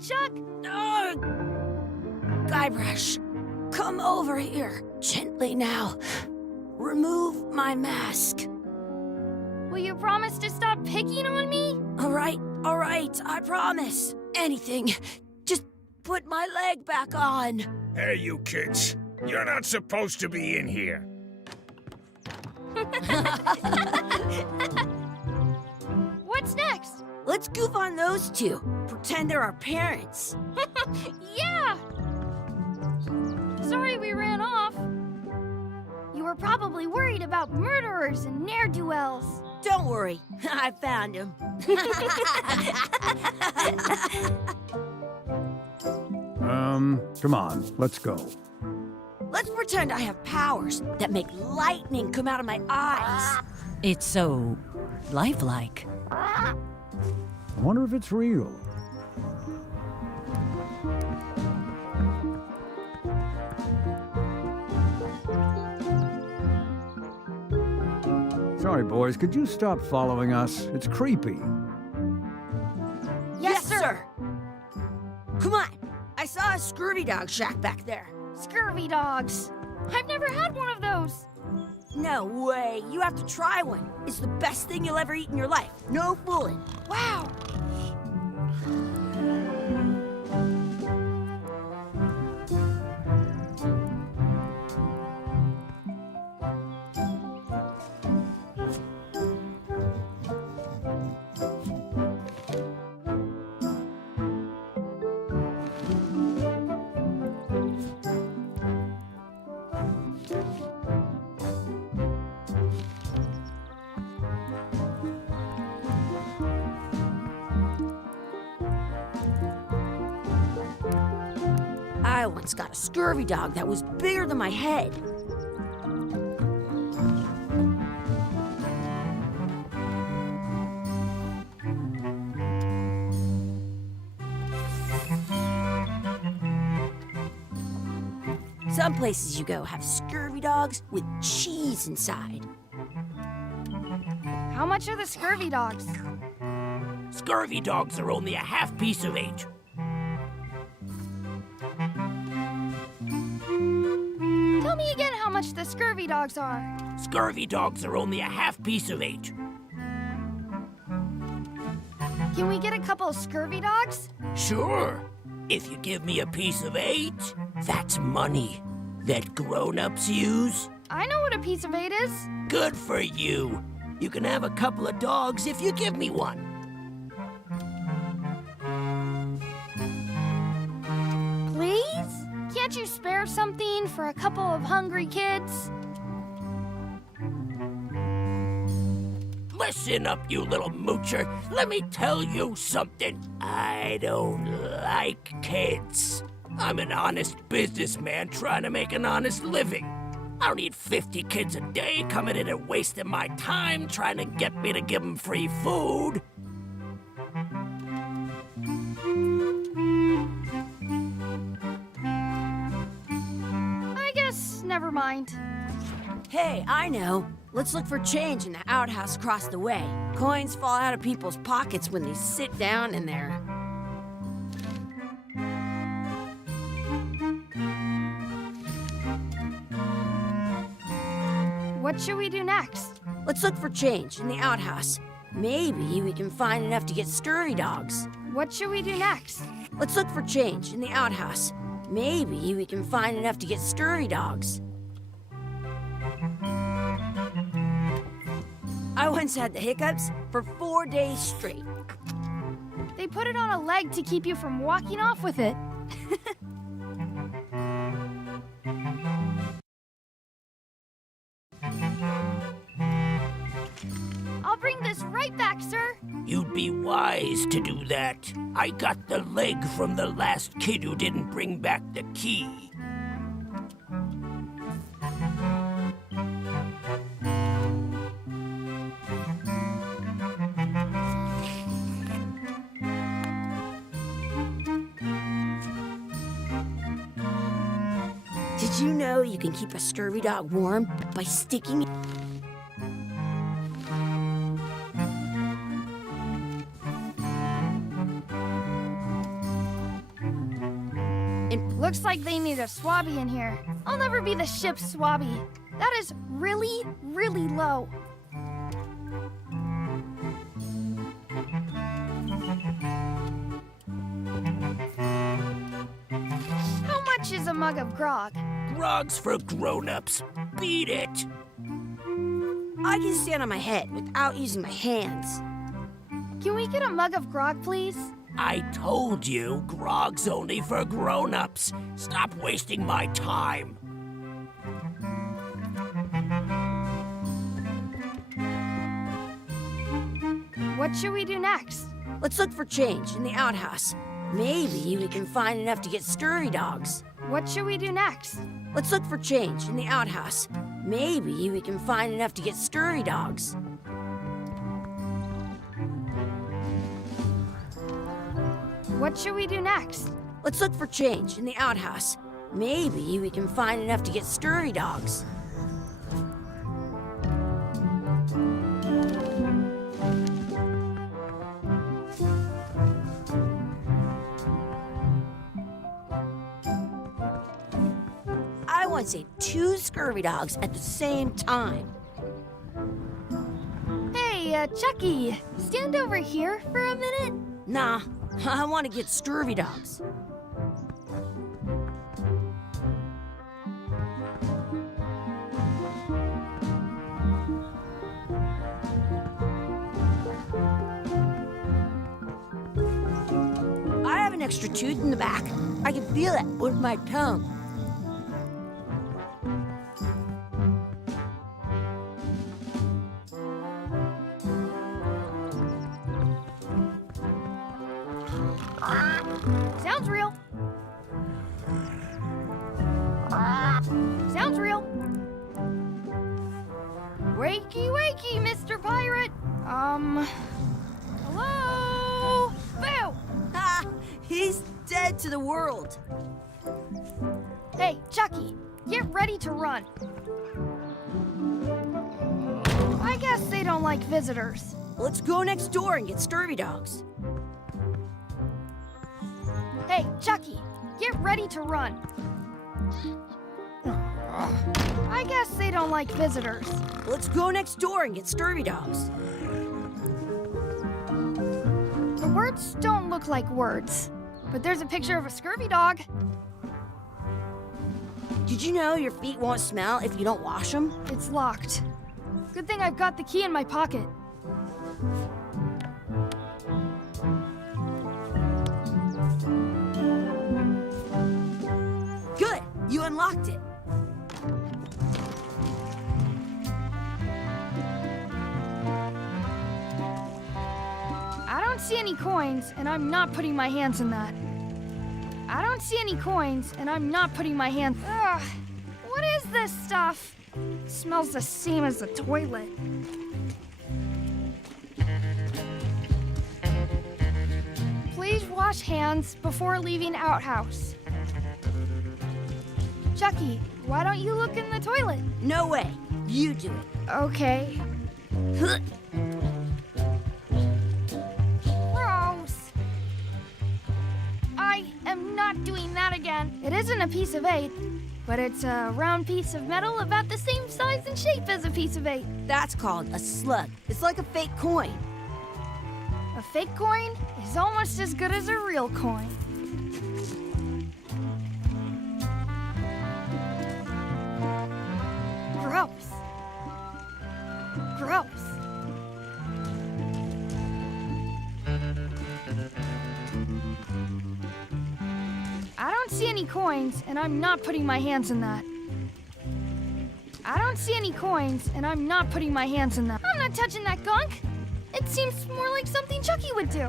Chuck! Guybrush, come over here. Gently now. Remove my mask. Will you promise to stop picking on me? All right, I promise. Anything. Just put my leg back on. Hey, you kids. You're not supposed to be in here. What's next? Let's goof on those two. Pretend they're our parents. Yeah! Sorry we ran off. You were probably worried about murderers and ne'er-do-wells. Don't worry, I found him. Come on, let's go. Let's pretend I have powers that make lightning come out of my eyes. It's so lifelike. I wonder if it's real. Sorry, boys, could you stop following us? It's creepy. Yes, sir. Come on. I saw a scurvy dog shack back there. Scurvy dogs. I've never had one of those. No way. You have to try one. It's the best thing you'll ever eat in your life. No fooling. Wow. I once got a scurvy dog that was bigger than my head. Some places you go have scurvy dogs with cheese inside. How much are the scurvy dogs? Scurvy dogs are only a half piece of eight. Tell me again how much the scurvy dogs are. Scurvy dogs are only a half piece of eight. Can we get a couple scurvy dogs? Sure. If you give me a piece of eight, that's money that grown-ups use. I know what a piece of eight is. Good for you. You can have a couple of dogs if you give me one. Please? Can't you spare something for a couple of hungry kids? Listen up, you little moocher. Let me tell you something. I don't like kids. I'm an honest businessman trying to make an honest living. I don't need 50 kids a day coming in and wasting my time trying to get me to give them free food. I guess never mind. Hey, I know. Let's look for change in the outhouse across the way. Coins fall out of people's pockets when they sit down in there. What should we do next? Let's look for change in the outhouse. Maybe we can find enough to get scurvy dogs. What should we do next? Let's look for change in the outhouse. Maybe we can find enough to get scurvy dogs. I once had the hiccups for 4 days straight. They put it on a leg to keep you from walking off with it. I'll bring this right back, sir. You'd be wise to do that. I got the leg from the last kid who didn't bring back the key. Did you know you can keep a scurvy dog warm by sticking it? Looks like they need a swabby in here. I'll never be the ship's swabby. That is really, really low. How much is a mug of grog? Grog's for grown-ups. Beat it. I can stand on my head without using my hands. Can we get a mug of grog, please? I told you, grog's only for grown-ups. Stop wasting my time. What should we do next? Let's look for change in the outhouse. Maybe we can find enough to get scurry dogs. What should we do next? Let's look for change in the outhouse. Maybe we can find enough to get scurry dogs. What should we do next? Let's look for change in the outhouse. Maybe we can find enough to get scurry dogs. I want to say 2 scurvy dogs at the same time. Hey, Chucky, stand over here for a minute. Nah, I want to get scurvy dogs. I have an extra tooth in the back. I can feel it with my tongue. Sounds real. Sounds real. Wakey, wakey, Mr. Pirate. Hello? Boo! Ha! He's dead to the world. Hey, Chucky, get ready to run. I guess they don't like visitors. Let's go next door and get scurvy dogs. Hey, Chucky, get ready to run. I guess they don't like visitors. Let's go next door and get scurvy dogs. The words don't look like words, but there's a picture of a scurvy dog. Did you know your feet won't smell if you don't wash them? It's locked. Good thing I've got the key in my pocket. Good, you unlocked it. I don't see any coins, and I'm not putting my hands in that. I don't see any coins, and I'm not putting my hands. Ugh, what is this stuff? It smells the same as the toilet. Please wash hands before leaving outhouse. Chucky, why don't you look in the toilet? No way, you do it. Okay. Huh. Gross. I am not doing that again. It isn't a piece of 8, but it's a round piece of metal about the same size and shape as a piece of 8. That's called a slug. It's like a fake coin. A fake coin is almost as good as a real coin. Gross. Gross. I don't see any coins, and I'm not putting my hands in that. I don't see any coins, and I'm not putting my hands in that. I'm not touching that gunk. It seems more like something Chucky would do.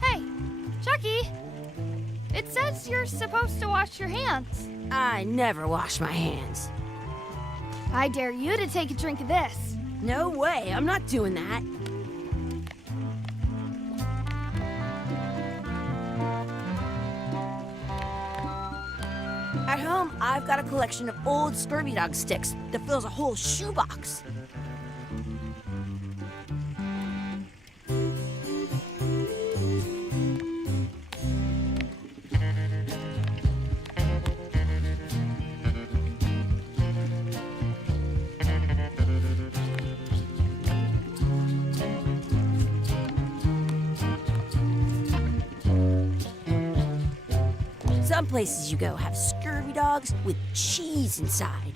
Hey, Chucky. It says you're supposed to wash your hands. I never wash my hands. I dare you to take a drink of this. No way, I'm not doing that. home, I've got a collection of old scurvy dog sticks that fills a whole shoebox. Some places you go have scurvy dogs with cheese inside.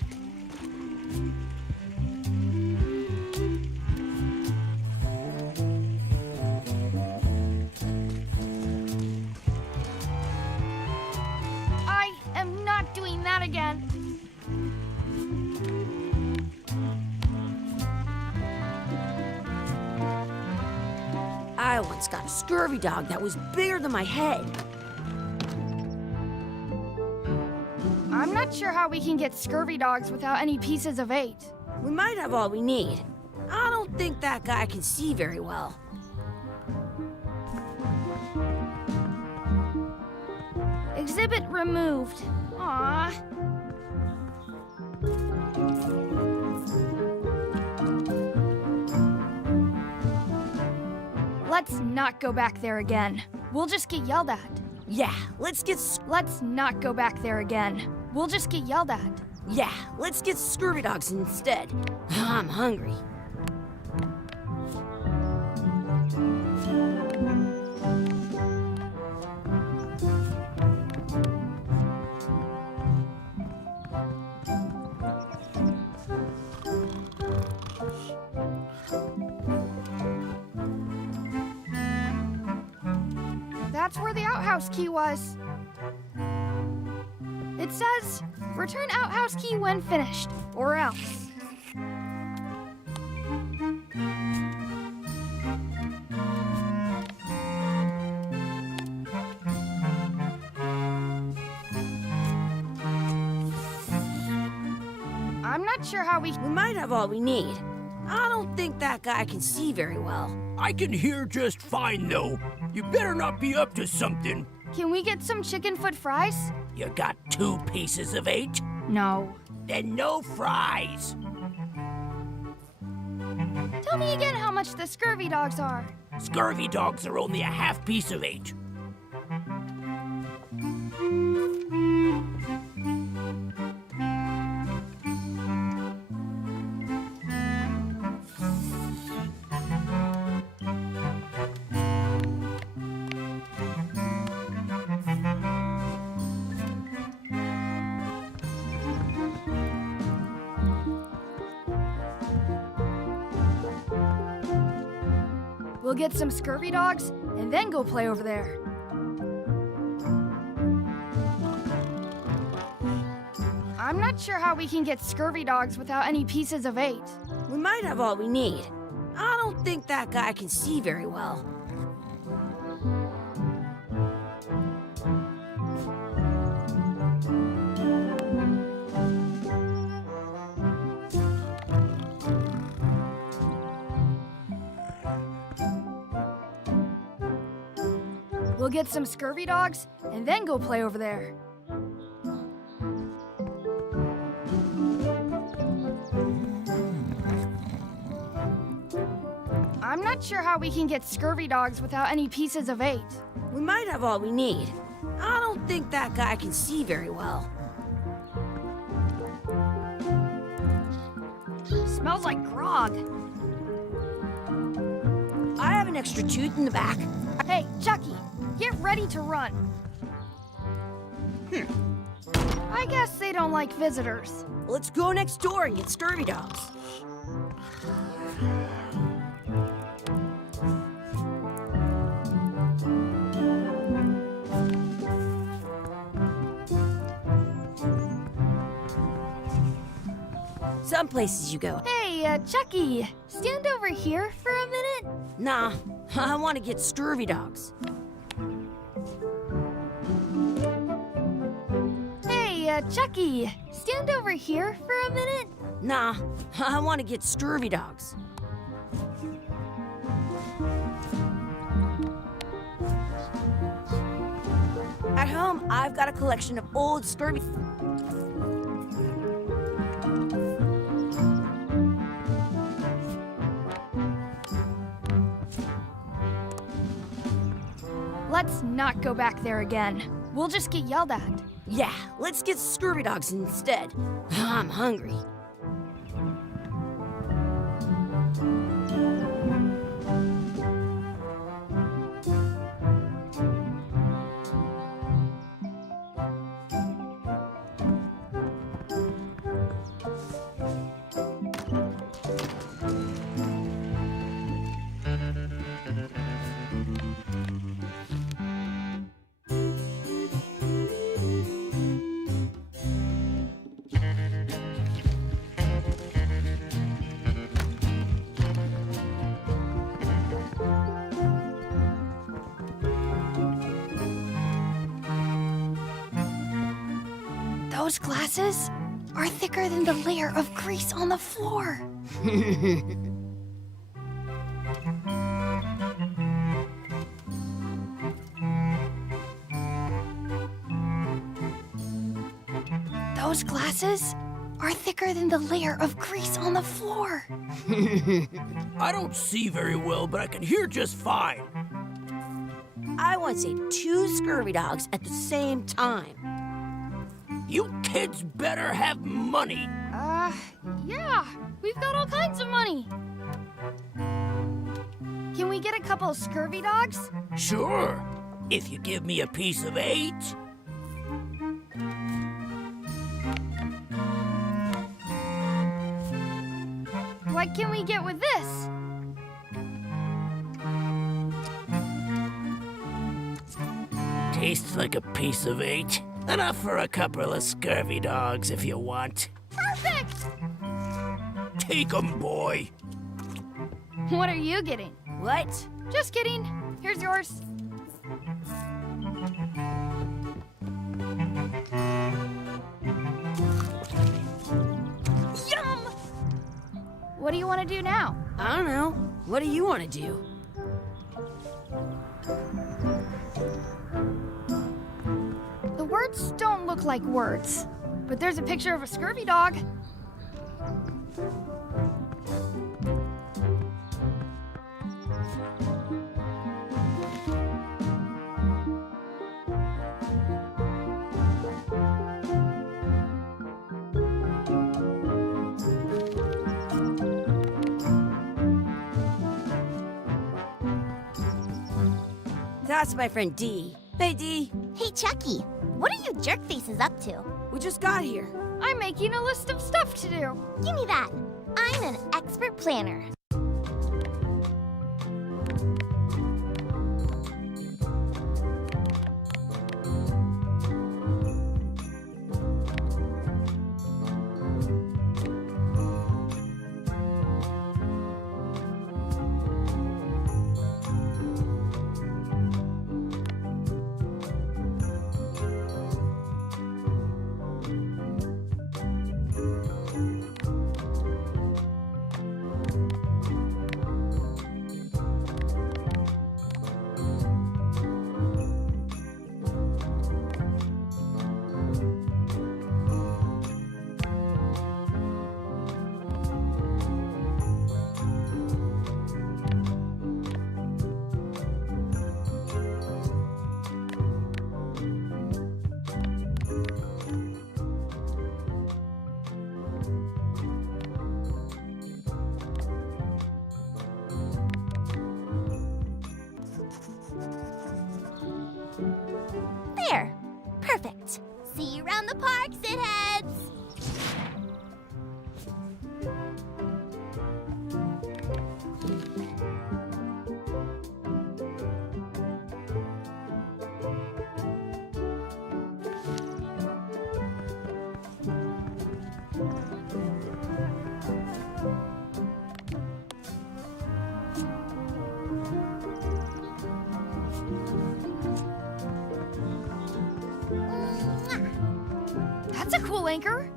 I am not doing that again. I once got a scurvy dog that was bigger than my head. I'm not sure how we can get scurvy dogs without any pieces of 8. We might have all we need. I don't think that guy can see very well. Exhibit removed. Aww. Let's not go back there again. We'll just get yelled at. Yeah, let's get not go back there again. We'll just get yelled at. let's get scurvy dogs instead. I'm hungry. That's where the outhouse key was. It says, return outhouse key when finished, or else. I'm not sure how we might have all we need. I don't think that guy can see very well. I can hear just fine, though. You better not be up to something. Can we get some chicken foot fries? You got 2 pieces of 8? No. Then no fries. Tell me again how much the scurvy dogs are. Scurvy dogs are only a half piece of 8. We'll get some scurvy dogs and then go play over there. I'm not sure how we can get scurvy dogs without any pieces of 8. We might have all we need. I don't think that guy can see very well. We'll get some scurvy dogs and then go play over there. I'm not sure how we can get scurvy dogs without any pieces of 8. We might have all we need. I don't think that guy can see very well. Smells like grog. I have an extra tooth in the back. Hey, Chucky, get ready to run. I guess they don't like visitors. Let's go next door and get scurvy dogs. Some places you go. Hey, Chucky, stand over here for a minute. Nah, I want to get scurvy dogs. Hey, Chucky, stand over here for a minute. Nah, I want to get scurvy dogs. At home, I've got a collection of old scurvy... Let's not go back there again. We'll just get yelled at. Yeah, let's get scurvy dogs instead. I'm hungry. Those glasses are thicker than the layer of grease on the floor. Those glasses are thicker than the layer of grease on the floor. I don't see very well, but I can hear just fine. I want to say 2 scurvy dogs at the same time. You kids better have money. Yeah, we've got all kinds of money. Can we get a couple of scurvy dogs? Sure, if you give me a piece of 8. What can we get with this? Tastes like a piece of 8. Enough for a couple of scurvy dogs if you want. Perfect! Take 'em, boy. What are you getting? What? Just kidding. Here's yours. Yum! What do you want to do now? I don't know. What do you want to do? The words don't look like words, but there's a picture of a scurvy dog. That's my friend Dee. Hey, Dee. Hey, Chucky, what are you jerk faces up to? We just got here. I'm making a list of stuff to do. Give me that. I'm an expert planner. There. Perfect. See you around the park, shitheads. That's a cool anchor.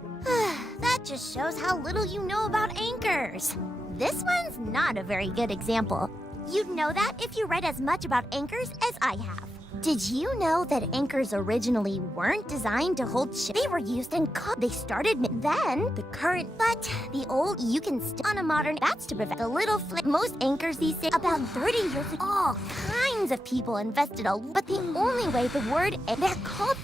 That just shows how little you know about anchors. This one's not a very good example. You'd know that if you read as much about anchors as I have. Did you know that anchors originally weren't designed to hold ships? They were used in They started then the current, but the old you can still on a modern. That's to prevent a little flip. Most anchors these days, about 30 years ago, all kinds of people invested but the only way the word they're called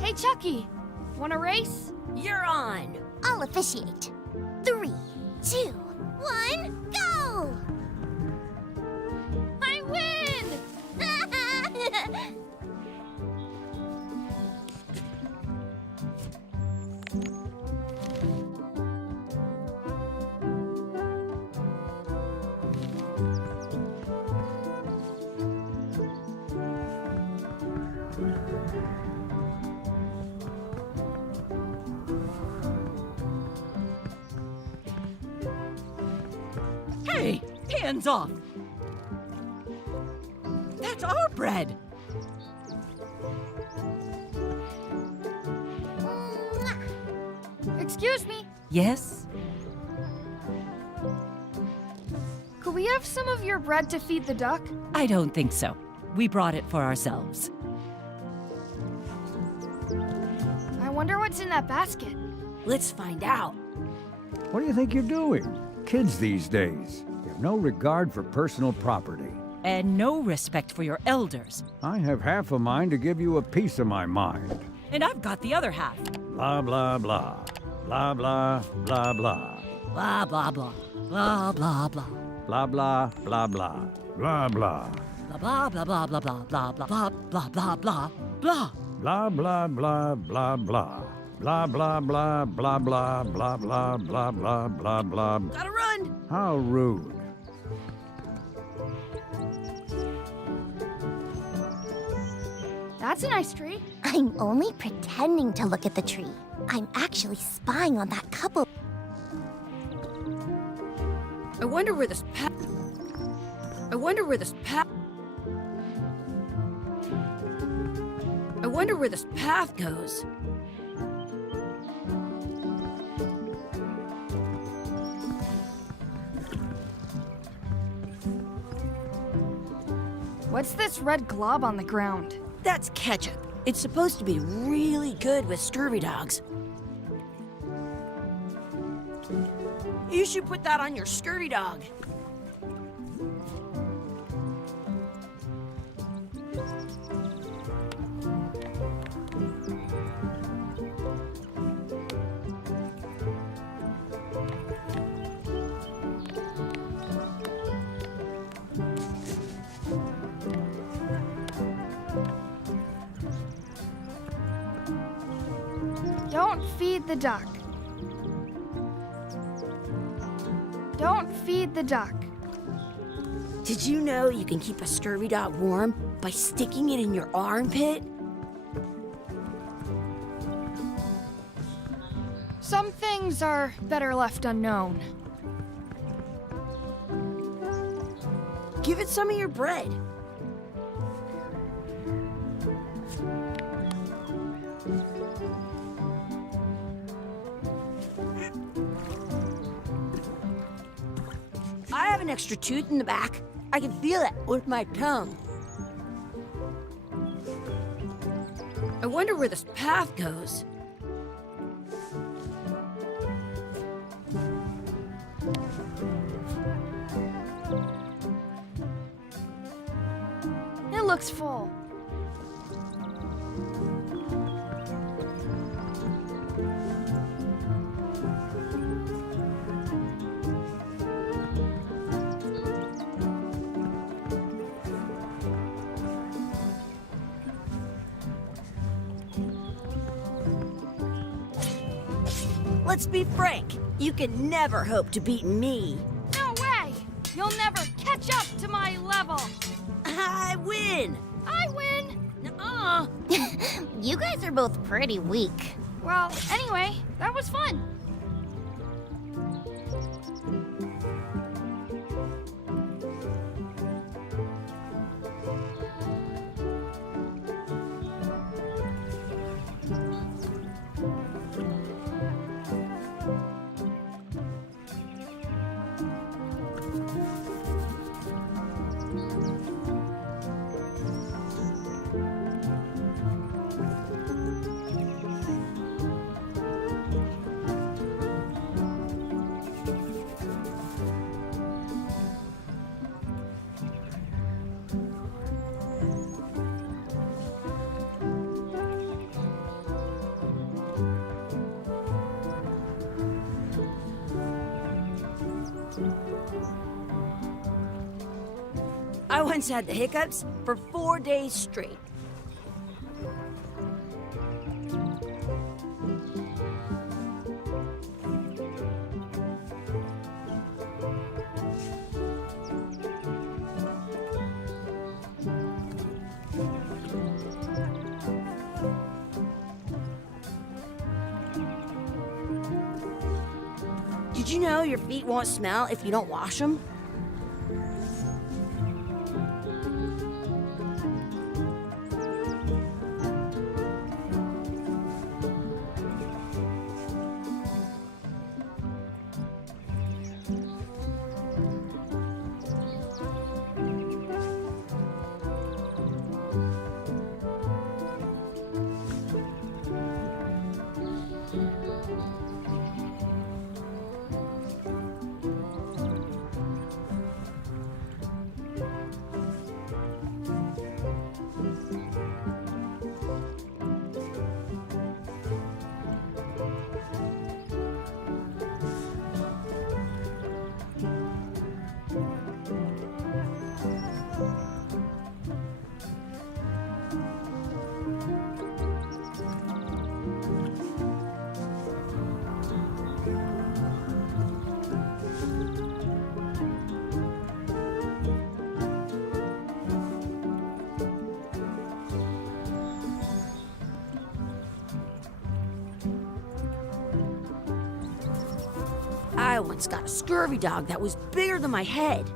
Hey, Chucky, want a race? You're on. I'll officiate. 3, 2, 1, go! I win! Hey, hands off! That's our bread! Excuse me, Yes? could we have some of your bread to feed the duck? I don't think so. We brought it for ourselves. I wonder what's in that basket. Let's find out. What do you think you're doing? Kids these days, they have no regard for personal property. And no respect for your elders. I have half a mind to give you a piece of my mind. And I've got the other half. Blah, blah, blah. Blah, blah, blah, blah. Blah, blah, blah. Blah, blah, blah. Blah, blah, blah, blah. Blah, blah. Blah, blah, blah, blah, blah, blah, blah, blah, blah, blah, blah, blah. Blah, blah, blah, blah, blah. Blah, blah, blah, blah, blah, blah, blah, blah, blah, blah, blah. Gotta run. How rude. That's a nice tree. I'm only pretending to look at the tree. I'm actually spying on that couple. I wonder where this path. I wonder where this path. I wonder where this path goes. What's this red glob on the ground? That's ketchup. It's supposed to be really good with scurvy dogs. You should put that on your scurvy dog. Don't feed the duck. Don't feed the duck. Did you know you can keep a scurvy dog warm by sticking it in your armpit? Some things are better left unknown. Give it some of your bread. I have an extra tooth in the back. I can feel it with my tongue. I wonder where this path goes. It looks full. Let's be frank. You can never hope to beat me. No way! You'll never catch up to my level. I win. I win. Nuh-uh. You guys are both pretty weak. Well, anyway, that was fun. I once had the hiccups for 4 days straight. Did you know your feet won't smell if you don't wash them? I once got a scurvy dog that was bigger than my head.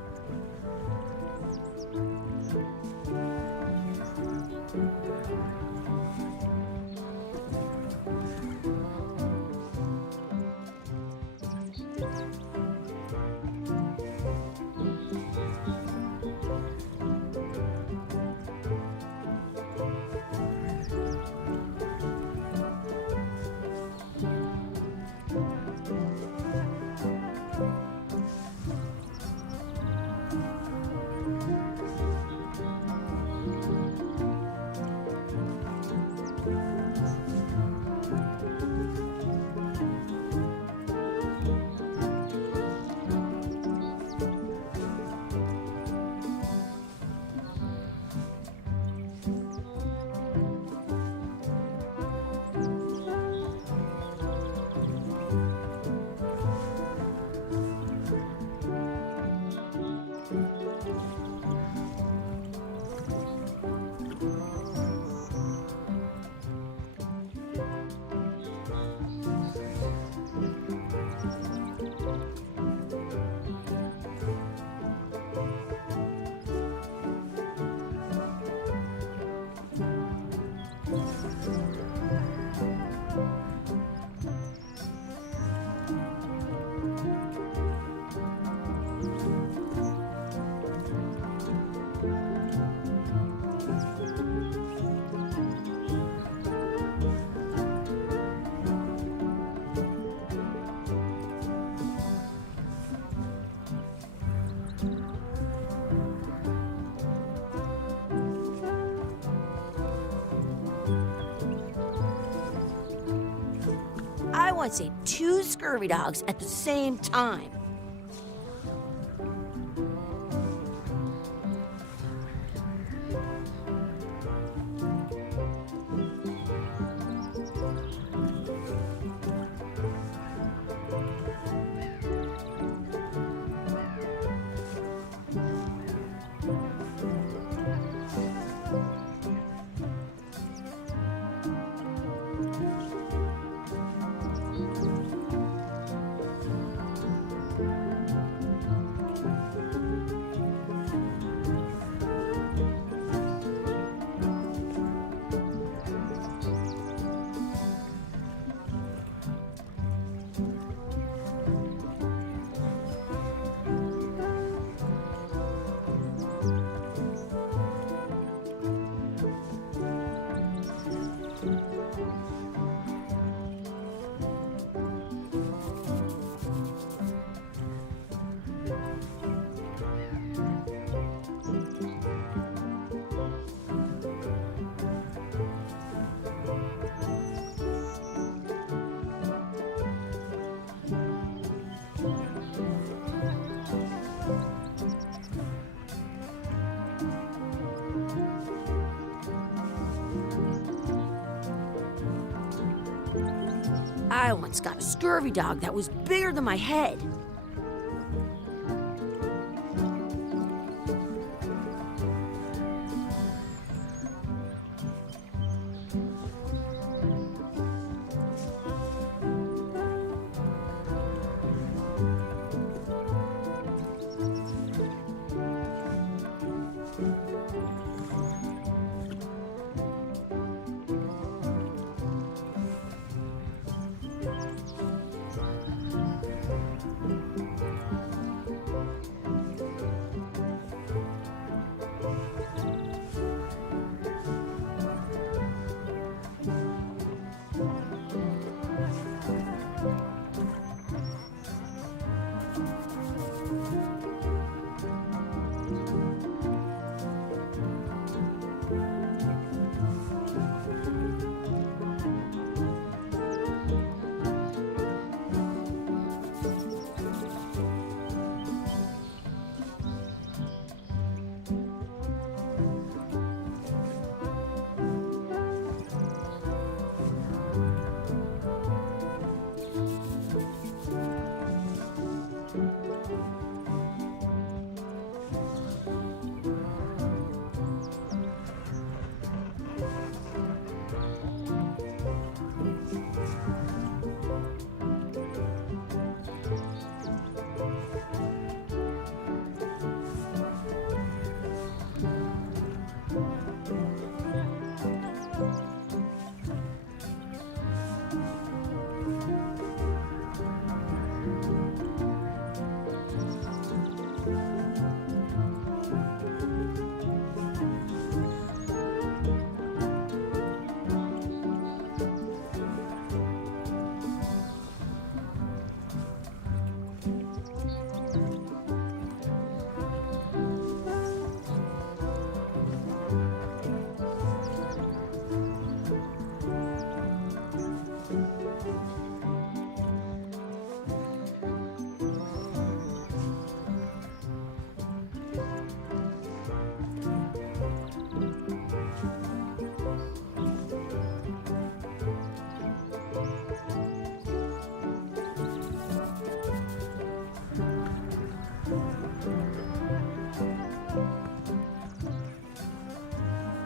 I once ate 2 scurvy dogs at the same time. guy once got a scurvy dog that was bigger than my head.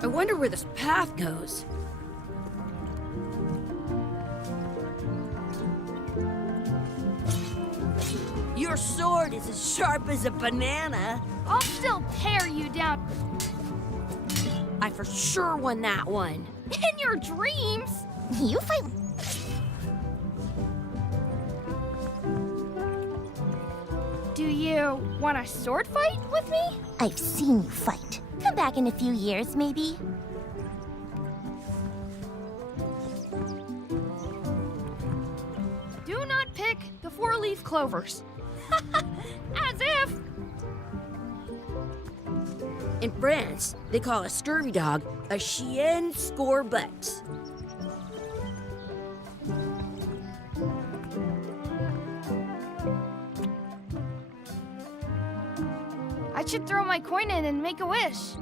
I wonder where this path goes. Your sword is as sharp as a banana. I'll still tear you down I for sure won that one. in your dreams. You fight. Do you want a sword fight with me? I've seen you fight. Come back in a few years, maybe. Do not pick the four-leaf clovers. As if. In France, they call a scurvy dog a chien scorbut. I should throw my coin in and make a wish.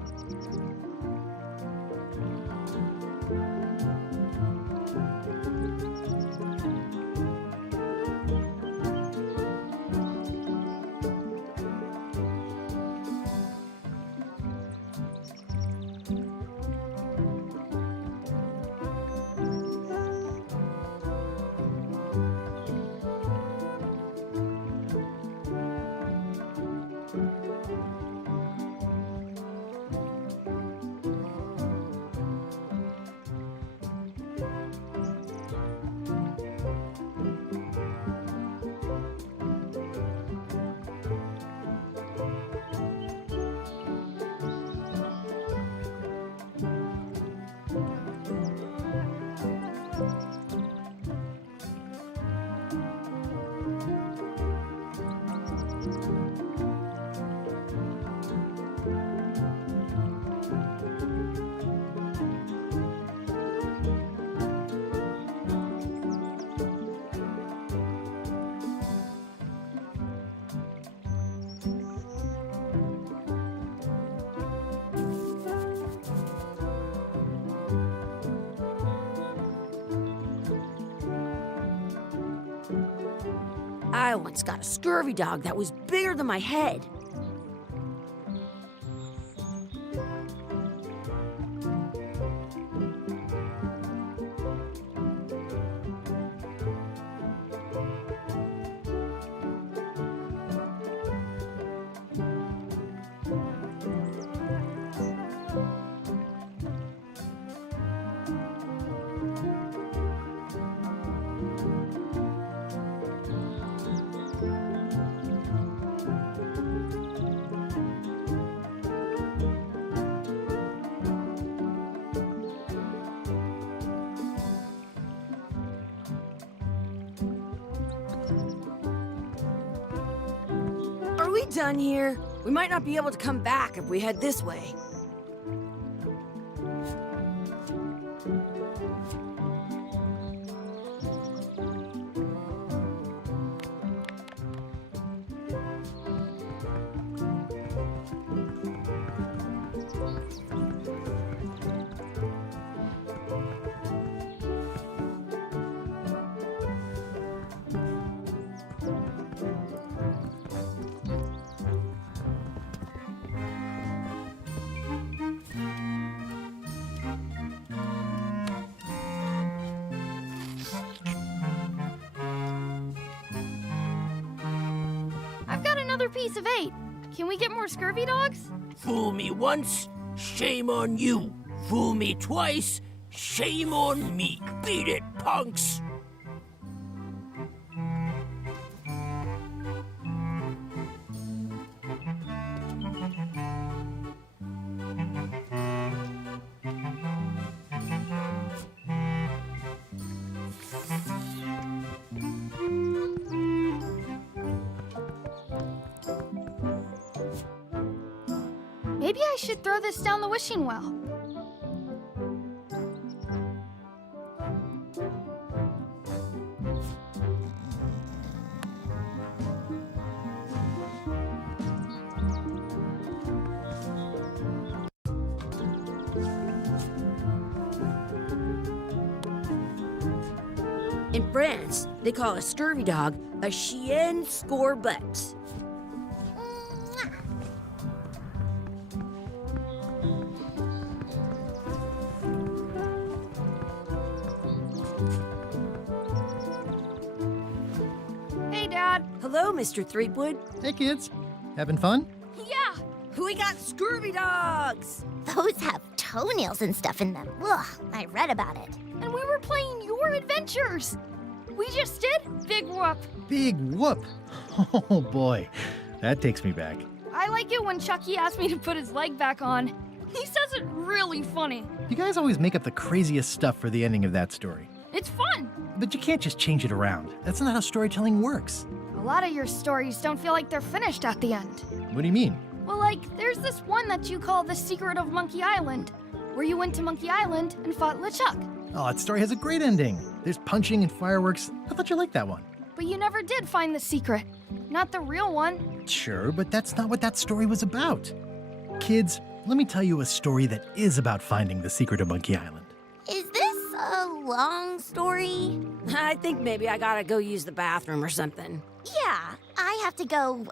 I once got a scurvy dog that was bigger than my head. Are we done here? We might not be able to come back if we head this way. I've got another piece of 8. Can we get more scurvy dogs? Fool me once, shame on you. Fool me twice, shame on me. Beat it, punks! Maybe I should throw this down the wishing well. In France, they call a scurvy dog a chien scorbut. Hey, Dad. Hello, Mr. Threepwood. Hey kids, having fun? Yeah. We got scurvy dogs! Those have toenails and stuff in them. Ugh, I read about it. And we were playing your adventures. We just did Big Whoop. Big whoop! Oh boy, that takes me back. I like it when Chucky asked me to put his leg back on. He says it really funny. You guys always make up the craziest stuff for the ending of that story. It's fun. But you can't just change it around. That's not how storytelling works. A lot of your stories don't feel like they're finished at the end. What do you mean? Well, like, there's this one that you call The Secret of Monkey Island, where you went to Monkey Island and fought LeChuck. Oh, that story has a great ending. There's punching and fireworks. I thought you liked that one. But you never did find the secret. Not the real one. Sure, but that's not what that story was about. Kids, let me tell you a story that is about finding the secret of Monkey Island. Is this a long story? I think maybe I gotta go use the bathroom or something. Yeah, I have to go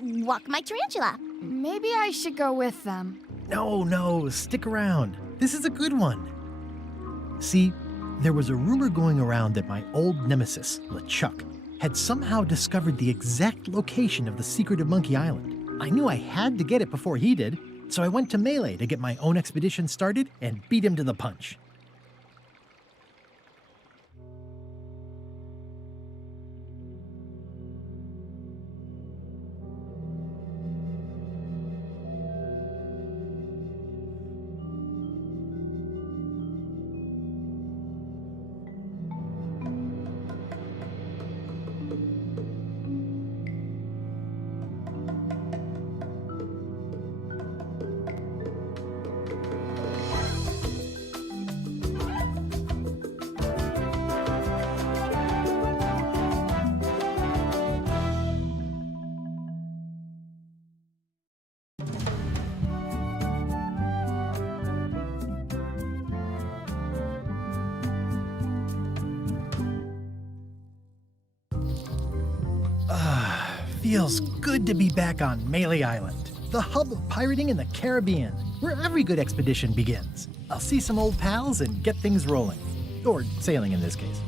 walk my tarantula. Maybe I should go with them. No, stick around. This is a good one. See, there was a rumor going around that my old nemesis, LeChuck, had somehow discovered the exact location of the secret of Monkey Island. I knew I had to get it before he did, so I went to Melee to get my own expedition started and beat him to the punch. Feels good to be back on Melee Island, the hub of pirating in the Caribbean, where every good expedition begins. I'll see some old pals and get things rolling. Or sailing in this case.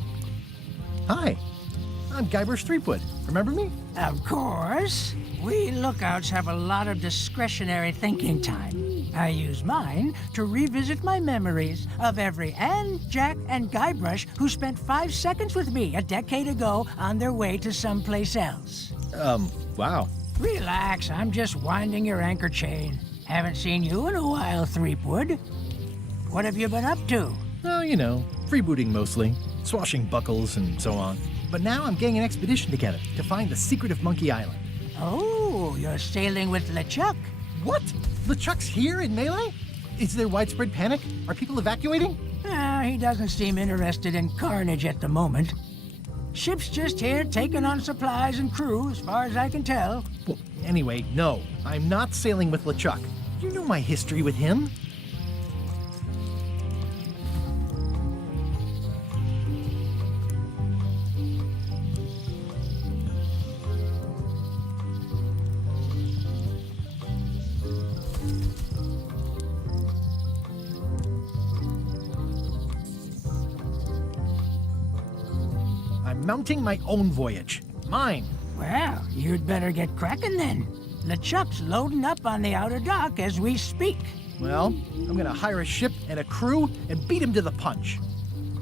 Hi, I'm Guybrush Threepwood. Remember me? Of course. We lookouts have a lot of discretionary thinking time. I use mine to revisit my memories of every Ann, Jack, and Guybrush who spent 5 seconds with me a decade ago on their way to someplace else. Wow. Relax, I'm just winding your anchor chain. Haven't seen you in a while, Threepwood. What have you been up to? Oh, you know, freebooting mostly, swashing buckles and so on. But now I'm getting an expedition together to find the secret of Monkey Island. Oh, you're sailing with LeChuck. What? LeChuck's here in Melee? Is there widespread panic? Are people evacuating? He doesn't seem interested in carnage at the moment. Ship's just here taking on supplies and crew, as far as I can tell. Well, anyway, no, I'm not sailing with LeChuck. You know my history with him. I'm mounting my own voyage. Mine. Well, you'd better get cracking then. LeChuck's loading up on the outer dock as we speak. Well, I'm gonna hire a ship and a crew and beat him to the punch.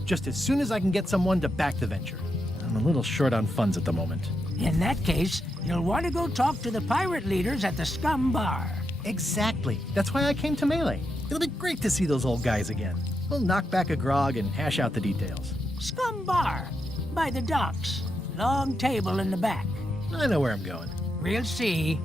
Just as soon as I can get someone to back the venture. I'm a little short on funds at the moment. In that case, you'll want to go talk to the pirate leaders at the Scum Bar. Exactly. That's why I came to Melee. It'll be great to see those old guys again. We'll knock back a grog and hash out the details. Scum Bar, by the docks. Long table in the back. I know where I'm going. We'll see.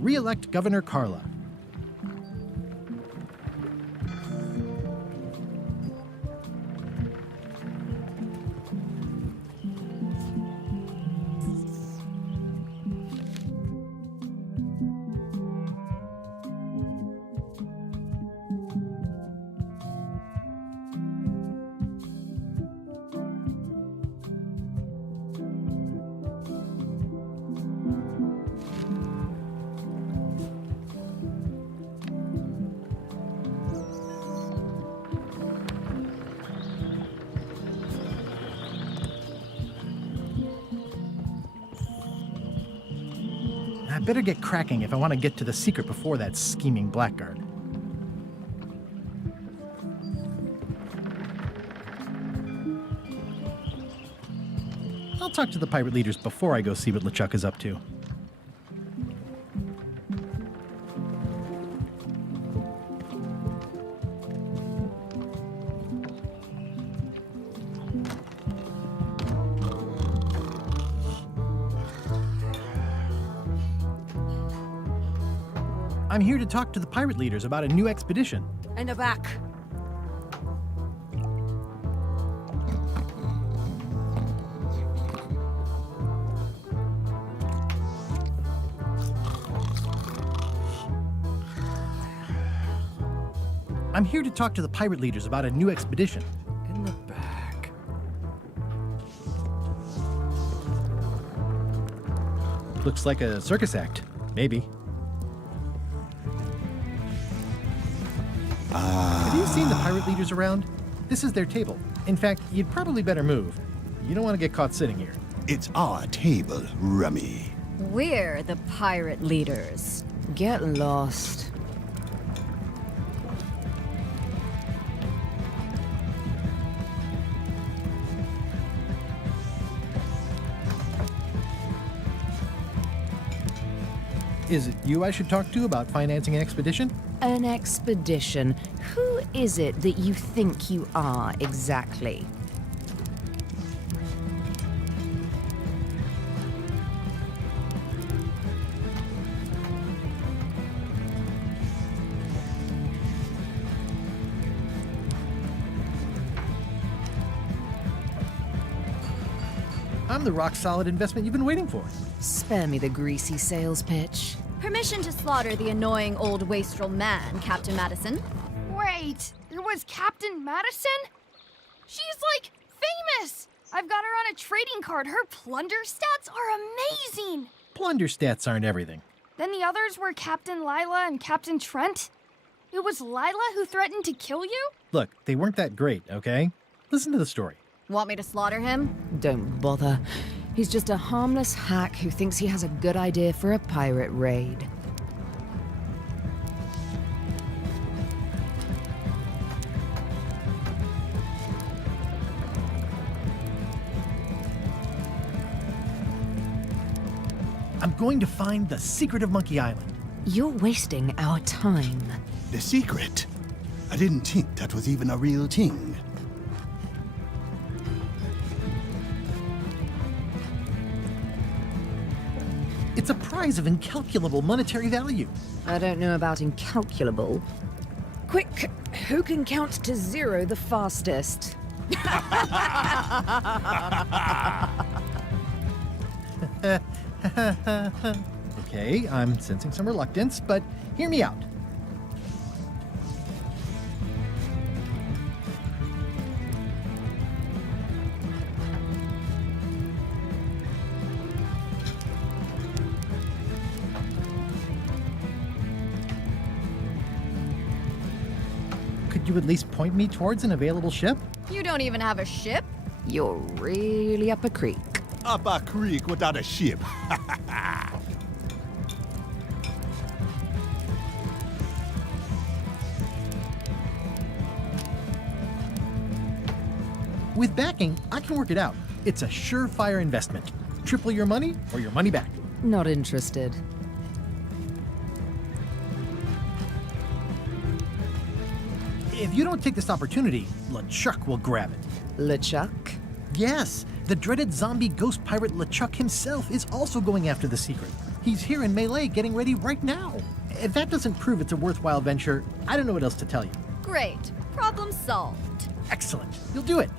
Re-elect Governor Carla. I better get cracking if I want to get to the secret before that scheming blackguard. I'll talk to the pirate leaders before I go see what LeChuck is up to. I'm here to talk to the pirate leaders about a new expedition. In the back. I'm here to talk to the pirate leaders about a new expedition. In the back. Looks like a circus act. Maybe. Have you seen the pirate leaders around? This is their table. In fact, you'd probably better move. You don't want to get caught sitting here. It's our table, Rummy. We're the pirate leaders. Get lost. Is it you I should talk to about financing an expedition? An expedition? Who Who is it that you think you are, exactly? I'm the rock-solid investment you've been waiting for. Spare me the greasy sales pitch. Permission to slaughter the annoying old wastrel man, Captain Madison. Wait, it was Captain Madison? She's like famous! I've got her on a trading card. Her plunder stats are amazing! Plunder stats aren't everything. Then the others were Captain Lila and Captain Trent? It was Lila who threatened to kill you? Look, they weren't that great, okay? Listen to the story. Want me to slaughter him? Don't bother. He's just a harmless hack who thinks he has a good idea for a pirate raid. I'm going to find the secret of Monkey Island. You're wasting our time. The secret? I didn't think that was even a real thing. It's a prize of incalculable monetary value. I don't know about incalculable. Quick, who can count to 0 the fastest? Okay, I'm sensing some reluctance, but hear me out. Could you at least point me towards an available ship? You don't even have a ship? You're really up a creek. Up a creek without a ship. With backing, I can work it out. It's a surefire investment. Triple your money or your money back. Not interested. If you don't take this opportunity, LeChuck will grab it. LeChuck? Yes, the dreaded zombie ghost pirate LeChuck himself is also going after the secret. He's here in Melee getting ready right now. If that doesn't prove it's a worthwhile venture, I don't know what else to tell you. Great. Problem solved. Excellent. You'll do it.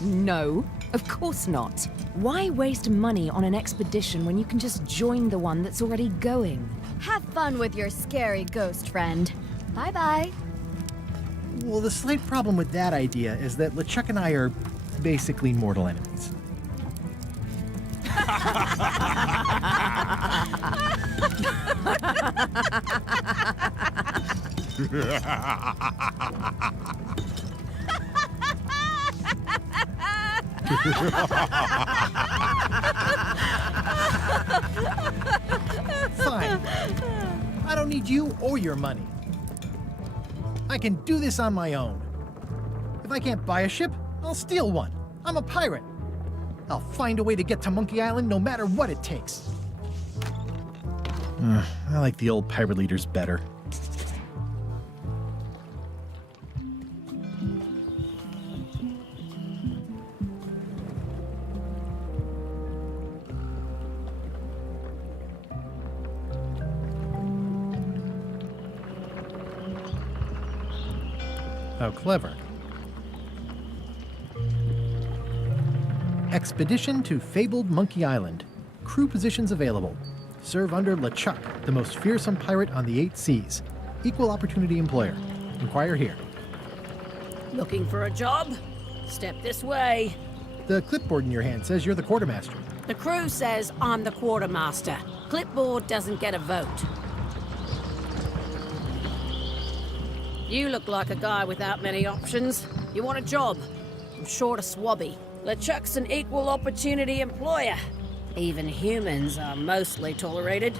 No, of course not. Why waste money on an expedition when you can just join the one that's already going? Have fun with your scary ghost friend. Bye-bye. Well, the slight problem with that idea is that LeChuck and I are basically mortal enemies. Fine. I don't need you or your money. I can do this on my own. If I can't buy a ship, I'll steal one. I'm a pirate. I'll find a way to get to Monkey Island no matter what it takes. I like the old pirate leaders better. How clever. Expedition to fabled Monkey Island. Crew positions available. Serve under LeChuck, the most fearsome pirate on the 8 seas. Equal opportunity employer. Inquire here. Looking for a job? Step this way. The clipboard in your hand says you're the quartermaster. The crew says I'm the quartermaster. Clipboard doesn't get a vote. You look like a guy without many options. You want a job? I'm short a swabby. LeChuck's an equal opportunity employer. Even humans are mostly tolerated.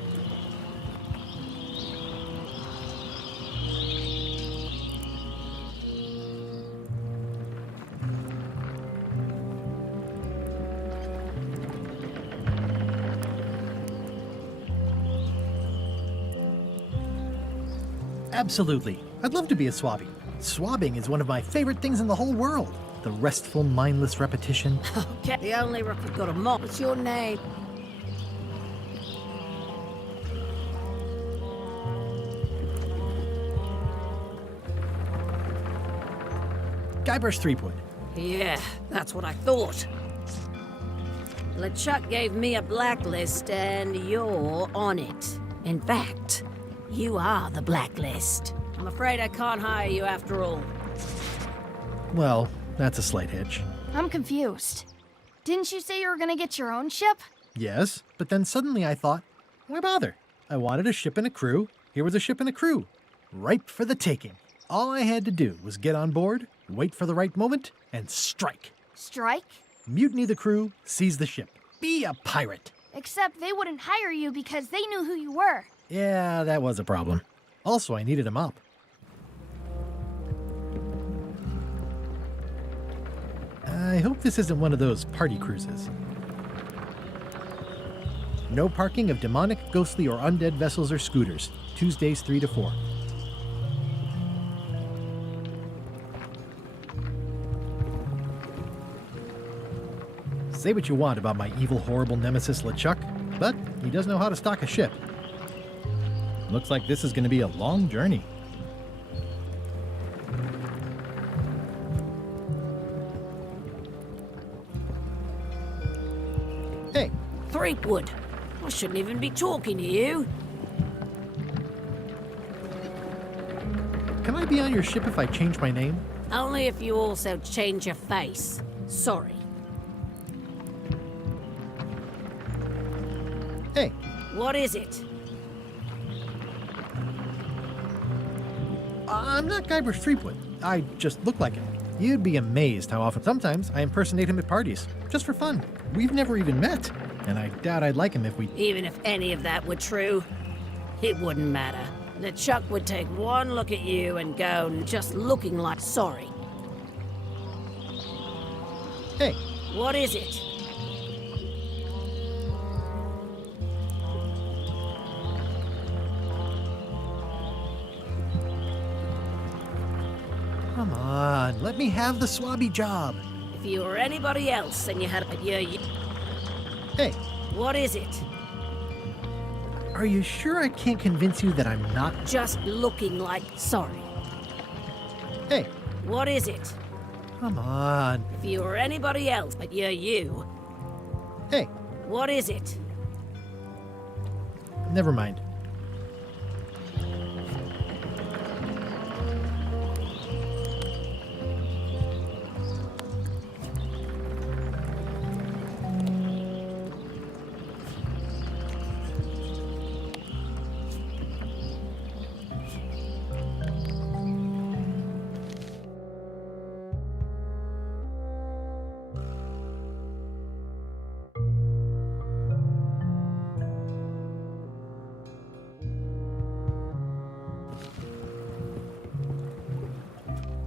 Absolutely. I'd love to be a swabby. Swabbing is one of my favorite things in the whole world. The restful, mindless repetition. Okay, the only rook who've got a mop. What's your name? Guybrush Threepwood. Yeah, that's what I thought. LeChuck gave me a blacklist, and you're on it. In fact, you are the blacklist. I'm afraid I can't hire you after all. Well, that's a slight hitch. I'm confused. Didn't you say you were gonna get your own ship? Yes, but then suddenly I thought, why bother? I wanted a ship and a crew. Here was a ship and a crew. Ripe for the taking. All I had to do was get on board, wait for the right moment, and strike. Strike? Mutiny the crew, seize the ship. Be a pirate. Except they wouldn't hire you because they knew who you were. Yeah, that was a problem. Also, I needed a mop. I hope this isn't one of those party cruises. No parking of demonic, ghostly, or undead vessels or scooters. Tuesdays 3 to 4. Say what you want about my evil, horrible nemesis LeChuck, but he does know how to stock a ship. Looks like this is going to be a long journey. Hey. Threepwood, I shouldn't even be talking to you. Can I be on your ship if I change my name? Only if you also change your face. Sorry. Hey. What is it? I'm not Guybrush Threepwood. I just look like him. You'd be amazed how often sometimes I impersonate him at parties, just for fun. We've never even met, and I doubt I'd like him if we... Even if any of that were true, it wouldn't matter. LeChuck would take one look at you and go, just looking like sorry. Hey. What is it? Come on, let me have the swabby job. If you were anybody else and you had a year... Hey. What is it? Are you sure I can't convince you that I'm not... Just looking like sorry. Hey. What is it? Come on. If you were anybody else but you're you... Hey. What is it? Never mind.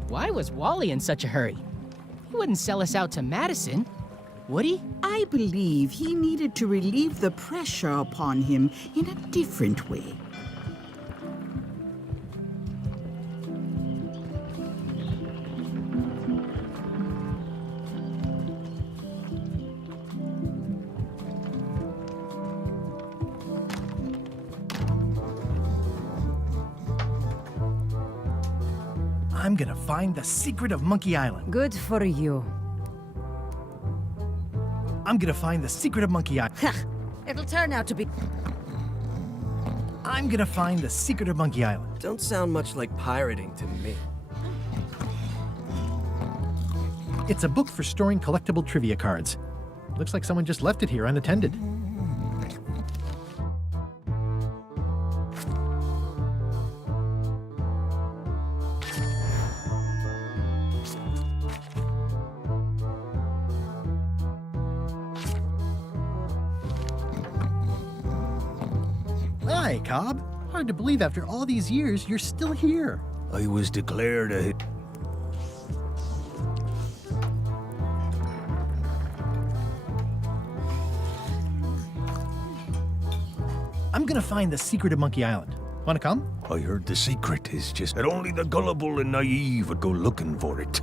Why was Wally in such a hurry? He wouldn't sell us out to Madison, would he? I believe he needed to relieve the pressure upon him in a different way. I'm gonna find the secret of Monkey Island. Good for you. I'm gonna find the secret of Monkey Island. It'll turn out to be... I'm gonna find the secret of Monkey Island. Don't sound much like pirating to me. It's a book for storing collectible trivia cards. Looks like someone just left it here unattended. Hi, Cobb. Hard to believe after all these years you're still here. I was declared a... I'm gonna find the secret of Monkey Island. Want to come? I heard the secret is just that only the gullible and naive would go looking for it.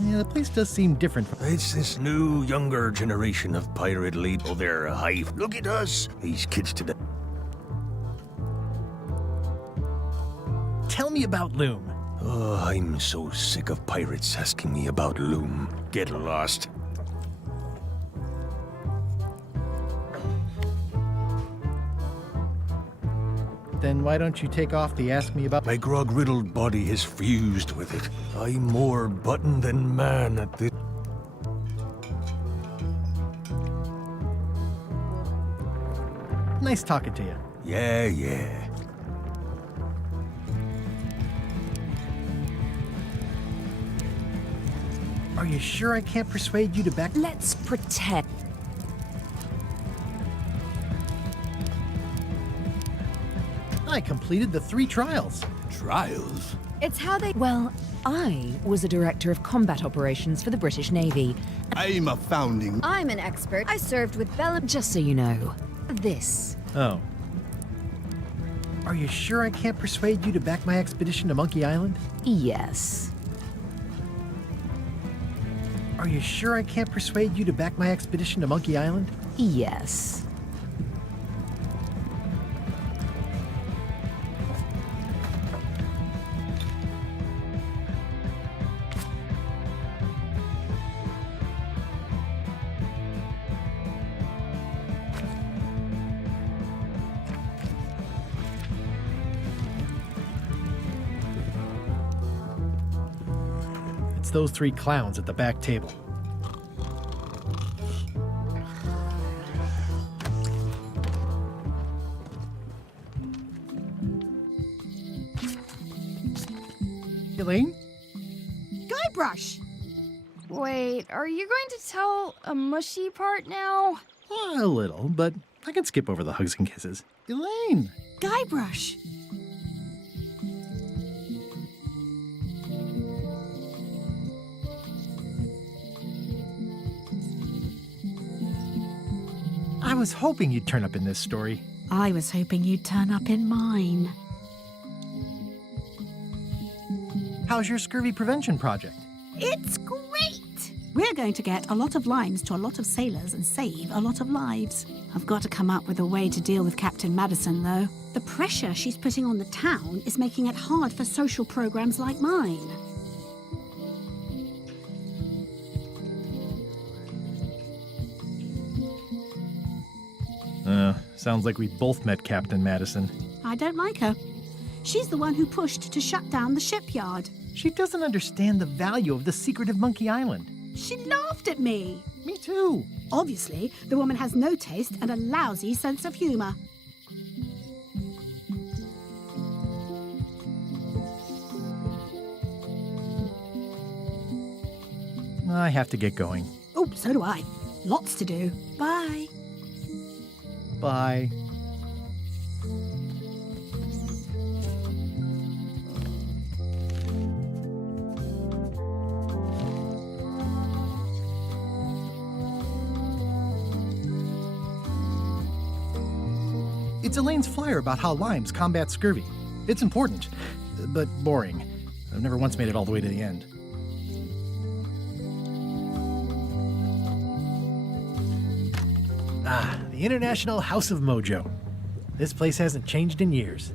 Yeah, the place does seem different. It's this new, younger generation of pirate elite. Oh, they're a hive. Look at us. These kids today. Tell me about Loom. Oh, I'm so sick of pirates asking me about Loom. Get lost. Then why don't you take off the ask me about... My grog-riddled body is fused with it. I'm more button than man at this. Nice talking to you. Yeah. Are you sure I can't persuade you to back... Let's pretend. I completed the 3 trials. Trials? It's how they... Well, I was a director of combat operations for the British Navy. I'm a founding... I'm an expert. I served with Bella... Just so you know, this. Oh. Are you sure I can't persuade you to back my expedition to Monkey Island? Yes. Are you sure I can't persuade you to back my expedition to Monkey Island? Yes. It's those 3 clowns at the back table. Elaine? Guybrush! Wait, are you going to tell a mushy part now? A little, but I can skip over the hugs and kisses. Elaine! Guybrush! I was hoping you'd turn up in this story. I was hoping you'd turn up in mine. How's your scurvy prevention project? It's great! We're going to get a lot of lines to a lot of sailors and save a lot of lives. I've got to come up with a way to deal with Captain Madison, though. The pressure she's putting on the town is making it hard for social programs like mine. Sounds like we both met Captain Madison. I don't like her. She's the one who pushed to shut down the shipyard. She doesn't understand the value of the secret of Monkey Island. She laughed at me. Me too. Obviously, the woman has no taste and a lousy sense of humor. I have to get going. Oh, so do I. Lots to do. Bye. Bye. It's Elaine's flyer about how limes combat scurvy. It's important, but boring. I've never once made it all the way to the end. Ah, the International House of Mojo. This place hasn't changed in years.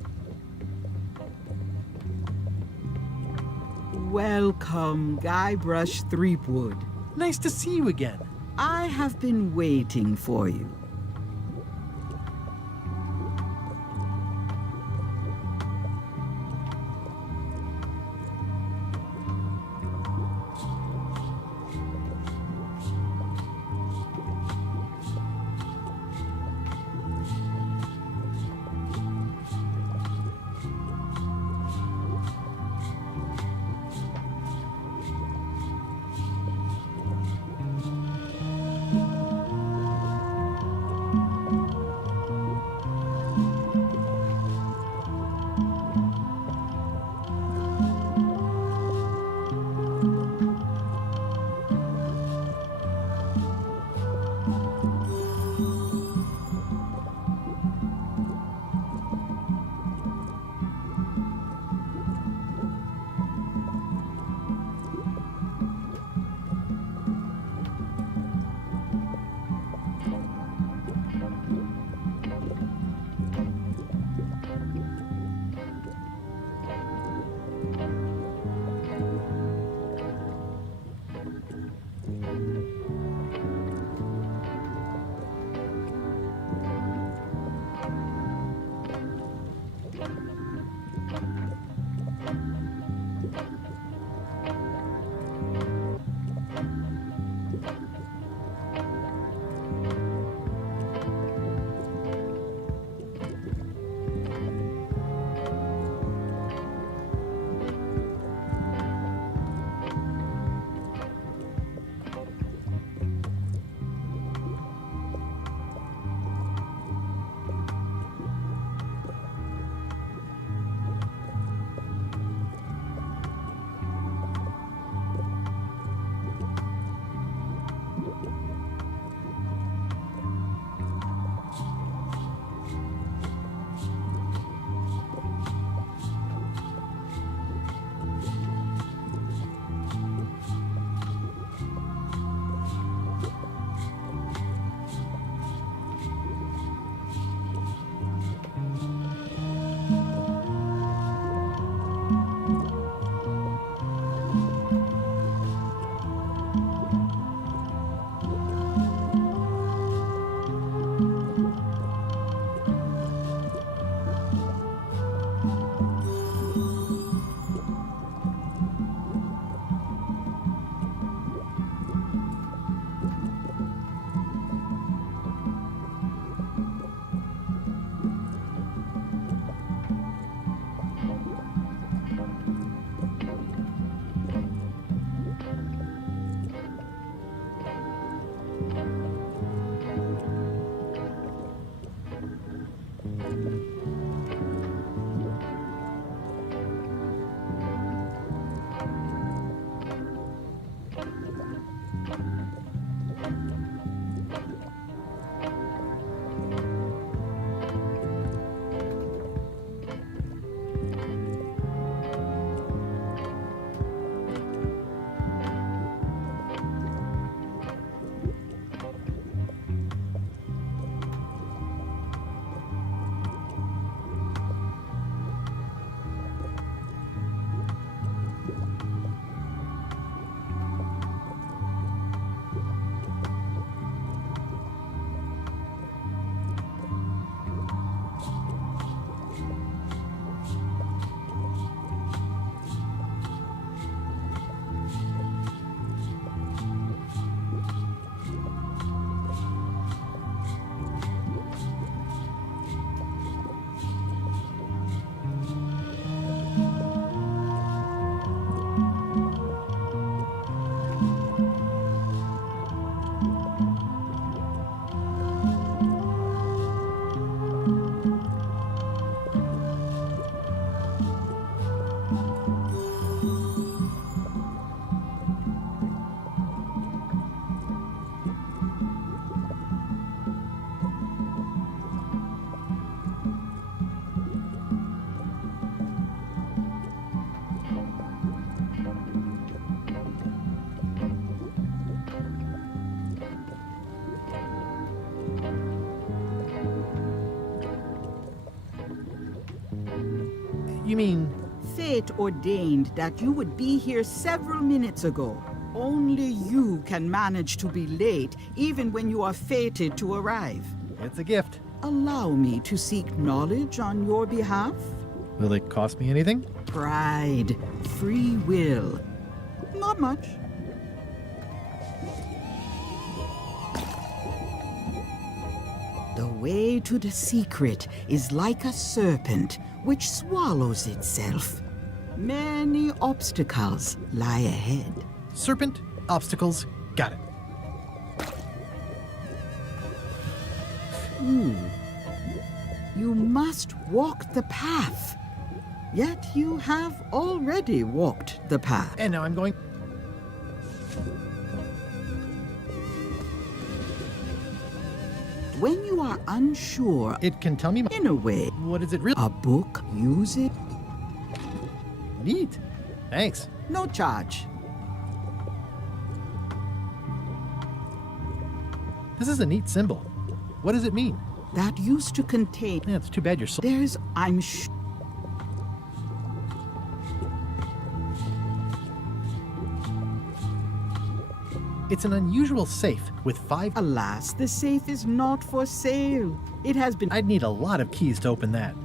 Welcome, Guybrush Threepwood. Nice to see you again. I have been waiting for you. You mean... Fate ordained that you would be here several minutes ago. Only you can manage to be late, even when you are fated to arrive. It's a gift. Allow me to seek knowledge on your behalf. Will it cost me anything? Pride, free will. Not much. The way to the secret is like a serpent which swallows itself. Many obstacles lie ahead. Serpent, obstacles, got it. You must walk the path. Yet you have already walked the path. And now I'm going... When you are unsure, it can tell me... In a way. What is it really? A book, use it. Neat. Thanks. No charge. This is a neat symbol. What does it mean? That used to contain... Yeah, it's too bad you're so... There's... I'm sure... It's an unusual safe with 5... Alas, the safe is not for sale. It has been... I'd need a lot of keys to open that.